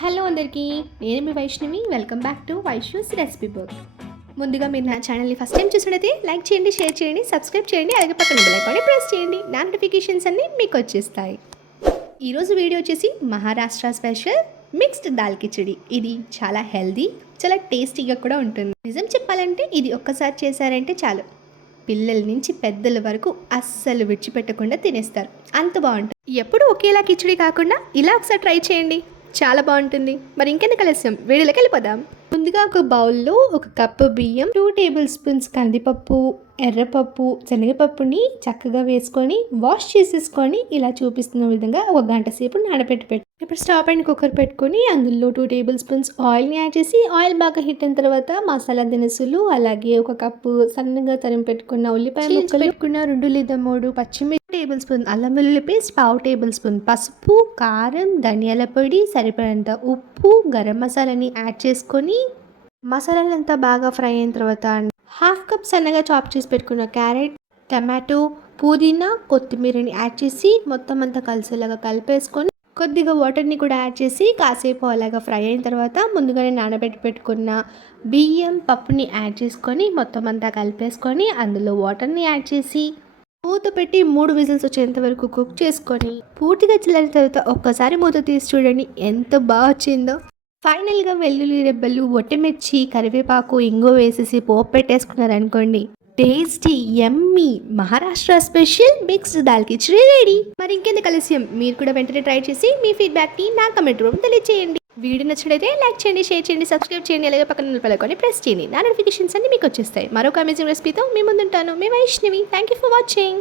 Hello అందరికీ నేను మీ Vaishnavi. Welcome back to Vaishnu's recipe book ముందుగా మీరు నా ఛానల్ని ఫస్ట్ టైం చూసినట్లయితే లైక్ చేయండి షేర్ చేయండి సబ్స్క్రైబ్ చేయండి అలాగే పక్కన బెల్ ఐకాన్ని ప్రెస్ చేయండి. నా నోటిఫికేషన్స్ అన్నీ మీకు వచ్చేస్తాయి. ఈరోజు వీడియో వచ్చేసి మహారాష్ట్ర స్పెషల్ మిక్స్డ్ దాల్ కిచడి ఇది చాలా హెల్దీ చాలా టేస్టీగా కూడా ఉంటుంది. నిజం చెప్పాలంటే ఇది ఒక్కసారి చేశారంటే చాలు. పిల్లల నుంచి పెద్దల వరకు అస్సలు విడిచిపెట్టకుండా తినేస్తారు. అంత బాగుంటుంది. ఎప్పుడు ఒకేలా కిచడి కాకుండా ఇలా ఒకసారి ట్రై చేయండి. చాలా బాగుంటుంది. మరి ఇంకెందుకు ఆలస్యం? వేడిలోకి వెళ్ళిపోదాం. ముందుగా ఒక బౌల్లో ఒక కప్పు బియ్యం టూ టేబుల్ స్పూన్స్ కందిపప్పు ఎర్రపప్పు శనగపప్పుని చక్కగా వేసుకొని వాష్ చేసేసుకొని ఇలా చూపిస్తున్న విధంగా ఒక గంట సేపు నానబెట్టి పెట్టు ఇప్పుడు స్టవ్ అండ్ కుక్కర్ పెట్టుకొని అందులో టూ టేబుల్ స్పూన్స్ ఆయిల్ని యాడ్ చేసి ఆయిల్ బాగా హిట్ అయిన తర్వాత మసాలా దినుసులు అలాగే ఒక కప్పు సన్నగా తరిమి పెట్టుకున్న ఉల్లిపాయ ముక్కలు పెట్టుకున్న రెండు లేదా మూడు పచ్చిమిర్చి టేబుల్ స్పూన్ అల్లం వెల్లుల్లి పేస్ట్ పావు టేబుల్ స్పూన్ పసుపు కారం ధనియాల పొడి సరిపడంత ఉప్పు గరం మసాలాని యాడ్ చేసుకొని మసాలాలంతా బాగా ఫ్రై అయిన తర్వాత హాఫ్ కప్ సన్నగా చాప్ చేసి పెట్టుకున్న క్యారెట్ టమాటో పుదీనా కొత్తిమీరని యాడ్ చేసి మొత్తం అంతా కలిసేలాగా కలిపేసుకొని కొద్దిగా వాటర్ని కూడా యాడ్ చేసి కాసేపు అలాగా ఫ్రై అయిన తర్వాత ముందుగానే నానబెట్టి పెట్టుకున్న బియ్యం పప్పుని యాడ్ చేసుకొని మొత్తం అంతా కలిపేసుకొని అందులో వాటర్ని యాడ్ చేసి మూత పెట్టి మూడు విజిల్స్ వచ్చేంత వరకు కుక్ చేసుకొని పూర్తిగా చల్లారిన తర్వాత ఒక్కసారి మూత తీసి చూడండి ఎంత బాగా వచ్చిందో. ఫైనల్గా వెల్లుల్లి రెబ్బలు ఒట్టమిర్చి కరివేపాకు ఇంగో వేసేసి పోపు పెట్టేసుకున్నారనుకోండి tasty yummy Maharashtra special mixed dal khichdi ready. మరి ఇంకెంత కలిసి మీరు కూడా వెంటనే ట్రై చేసి మీ ఫీడ్బ్యాక్ని నా కమెంట్ రూమ్ తెలియజేయండి వీడియో నచ్చినైతే లైక్ చేయండి షేర్ చేయండి సబ్స్క్రైబ్ చేయండి అలాగే పక్కన పలకొని ప్రెస్ చేయండి. నా నోటిఫికేషన్స్ అన్ని మీకు వచ్చేస్తాయి. మరొక అమేజింగ్ రెసిపీతో మీ ముందుంటాను. మీ Vaishnavi. Thank you for watching